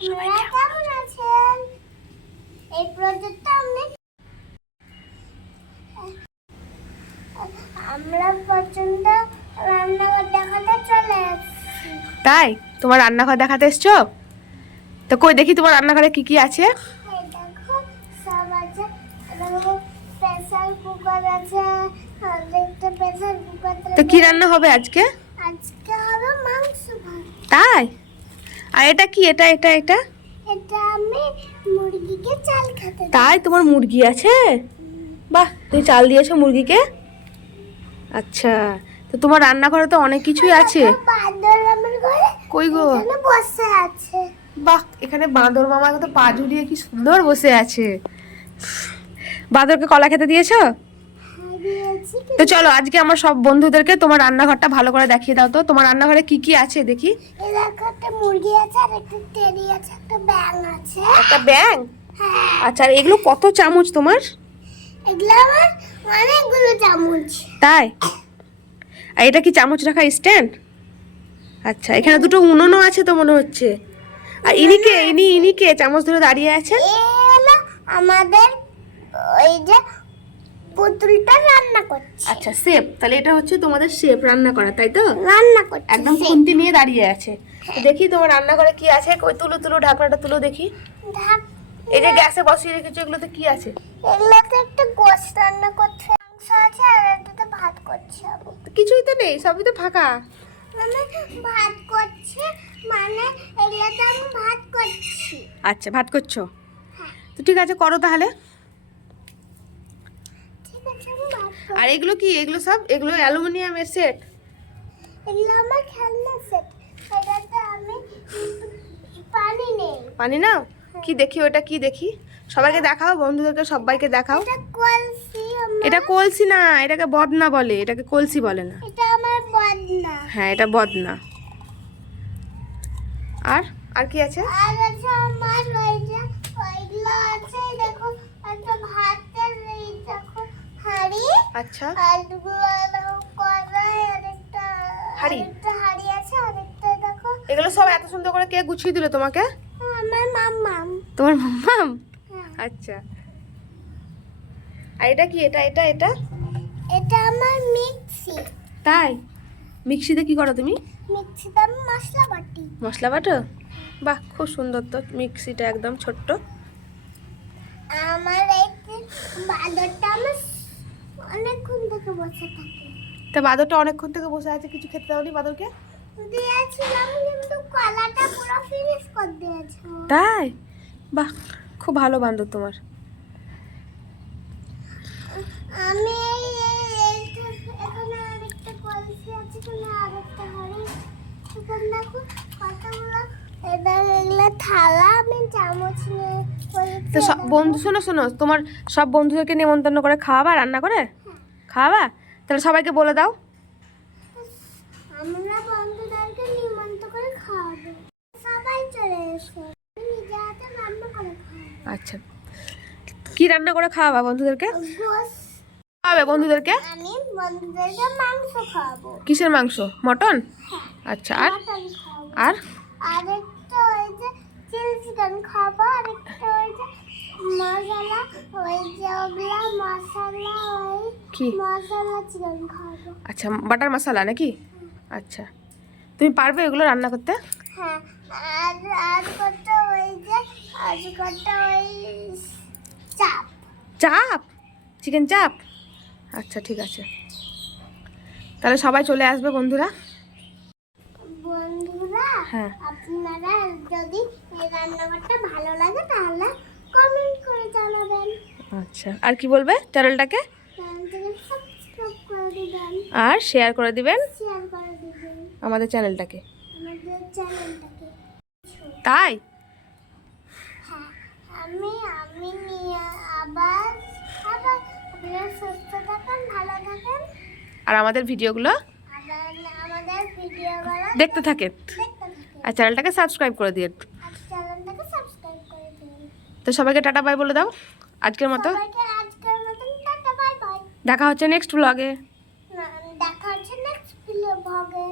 সবাই কেমন আছেন? এই প্রজেক্টটা আমরা পর্যন্ত রান্নাঘর দেখাতে চলে এসেছি। তাই তোমার রান্নাঘর দেখাতে এসছো? তো কই দেখি তোমার রান্নাঘরে কি কি আছে? এই দেখো সব আছে। দেখো প্রেসার কুকার আছে, আর একটা প্রেসার কুকার। তো কি রান্না হবে আজকে? আজকে হবে মাংস ভাত। তাই? আর এটা কি? এটা এটা এটা এটা আমি মুরগিকে চাল খেতে দিই। তাই তোমার মুরগি আছে? বাহ, তুমি চাল দিয়েছো মুরগিকে? আচ্ছা, তো তোমার রান্নাঘরে তো অনেক কিছুই আছে। বাঁদর আমার ঘরে কই গো? এখানে বসে আছে। বাহ, এখানে বাঁদর মামা তো পা ঝুলিয়ে কি সুন্দর বসে আছে। বাঁদরকে কলা খেতে দিয়েছো? হ্যাঁ, দিয়েছি। তো চলো আজকে আমার সব বন্ধুদেরকে তোমার রান্নাঘরটা ভালো করে দেখিয়ে দাও তো। তোমার রান্নাঘরে কি কি আছে দেখি। এই দেখো একটা মুরগি আছে, আর একটা টেডি আছে, একটা ব্যাং আছে। একটা ব্যাং? হ্যাঁ, আচ্ছা, আর এগুলো কত চামচ তোমার? এগুলো আমার অনেকগুলো চামচ। তাই? আর এটা কি চামচ রাখা স্ট্যান্ড? আচ্ছা, এখানে দুটো উনুনও আছে তো মনে হচ্ছে। আর ইনিকে চামচ ধরে দাঁড়িয়ে আছেন? এই হলো আমাদের ওই যে পুতুলটা রান্না করছে। আচ্ছা, শেফ। তাহলে এটা হচ্ছে তোমাদের শেফ রান্না করা, তাই তো? রান্না করছে একদম সে। খুন্তি নিয়ে দাঁড়িয়ে আছে। তো দেখি তোমার রান্নাঘরে কি আছে। কই তুলো তুলো, ঢাকনাটা তুলো দেখি। ঢাক- এই যে গ্যাসে বসিয়ে রেখেছো, এগুলোতে কি আছে? এগুলোতে একটা গোশ রান্না করছে, মাংস আছে, আর একটাতে ভাত করছে। কিছুই তো নেই, সবই তো ফাঁকা। মানে ভাত করছে, মানে এগুলোতে আমি ভাত করছি। আচ্ছা, ভাত করছো? হ্যাঁ, তো ঠিক আছে, করো তাহলে। ঠিক আছে, আমি ভাত করছি। আর এগুলো কি? এগুলো অ্যালুমিনিয়ামের সেট? এগুলো আমার খেলনা সেট। এটাতে আমি পানি নেই। পানি নাও? কি দেখি ওটা, কি দেখি? সবাইকে দেখাও, বন্ধুদেরকে সবাইকে দেখাও। এটা কলসি আমার। এটা কলসি না, এটাকে বদনা বলে, এটাকে কলসি বলে না। এটা আমার বদনা। হ্যাঁ, এটা বদনা। আর আর কি আছে? আর আছে আমার ওই যে ওইগুলো আছে। দেখো একটা ভাতের এই দেখো হাঁড়ি। আচ্ছা, আর দুগুলো দেখো কড়াই, আর একটা হাঁড়ি? হাঁড়ি আছে, আর একটা দেখো এগুলো সব এত সুন্দর করে কে গুছিয়ে দিল তোমাকে? আমার মাম্মাম। তোমার মাম্মাম? হ্যাঁ, আচ্ছা। আর এটা কি? এটা এটা এটা এটা আমার মিক্সি। তাই? মিক্সিতে কি করো তুমি? মিক্সিতে আমি মশলা বাটি। মশলা বাটো? বাহ, খুব সুন্দর তো মিক্সিটা, একদম ছোট্ট। আমার এই যে বাঁদরটা আমার অনেকক্ষণ থেকে বসে থাকে। তা বাঁদরটা অনেকক্ষণ থেকে বসে আছে, কিছু খেতে দাওনি বাঁদরকে? দিয়েছিলাম, কিন্তু কলাটা পুরো ফিনিশ করে দিয়েছে। তাই? বাহ, খুব ভালো বাঁদর তোমার। আমি এখানে আরেকটা কলসি আছে, এখানে আরেকটা হাঁড়ি। এখানে দেখো কতগুলো এগুলো থালা, আমি চামচ নিয়ে তো বন্ধু, শোনো শোনো, তোমার সব বন্ধুদেরকে নেমন্তন্ন করে খাওয়াবা, রান্না করে খাওয়াবা? তাহলে সবাইকে বলে দাও। আমরা বন্ধুদেরকে নিমন্ত্রণ করে খাওয়াবো। সবাই চলে এসো, আমি নিজে হাতে রান্না করে খাওয়াবো। আচ্ছা, কি রান্না করে খাওয়াবা বন্ধুদেরকে? গোশ। খাওয়াবে বন্ধুদেরকে? আমি বন্ধুদেরকে মাংস খাওয়াবো। কিসের মাংস? মটন? আচ্ছা, আর মটন খাওয়াবো। আর আরেকটা ওই যে চিলি চিকেন খাবো, আরেকটা ওই যে মশলা, ওই যে ওগুলা মশলা, ওই কি? মশলা চিকেন খাবো। আচ্ছা, বাটার মশলা নাকি? আচ্ছা, তুমি পারবে এগুলো রান্না করতে? হ্যাঁ, আর আর কত ওই যে আর কত ওই চাপ। চাপ? চিকেন চাপ? আচ্ছা, ঠিক আছে, তাহলে সবাই চলে আসবে বন্ধুরা। বন্ধুরা, হ্যাঁ, আপনারা যদি এই রান্নাঘরটা ভালো লাগে তাহলে কমেন্ট করে জানাবেন। আচ্ছা, আর কি বলবে? চ্যানেলটাকে চ্যানেলটাকে সাবস্ক্রাইব করে দিবেন, আর শেয়ার করে দিবেন শেয়ার করে দিবেন আমাদের চ্যানেলটাকে। আমাদের চ্যানেলটাকে। তাই? হ্যাঁ, আমি আমি নিয়ে আবার আবার আপনারা সুস্থ থাকেন, ভালো থাকেন, আর আমাদের ভিডিওগুলো আবার আমাদের ভিডিওগুলো দেখতে থাকেন, দেখতে থাকেন, আর চ্যানেলটাকে সাবস্ক্রাইব করে দিন। আর চ্যানেলটাকে সাবস্ক্রাইব করে দিন। তো সবাইকে টাটা বাই বলে দাও আজকের মতো। সবাইকে আজকের মতন টাটা, বাই বাই। দেখা হচ্ছে নেক্সট ব্লগে। দেখা হচ্ছে নেক্সট ভিডিও ভাগে।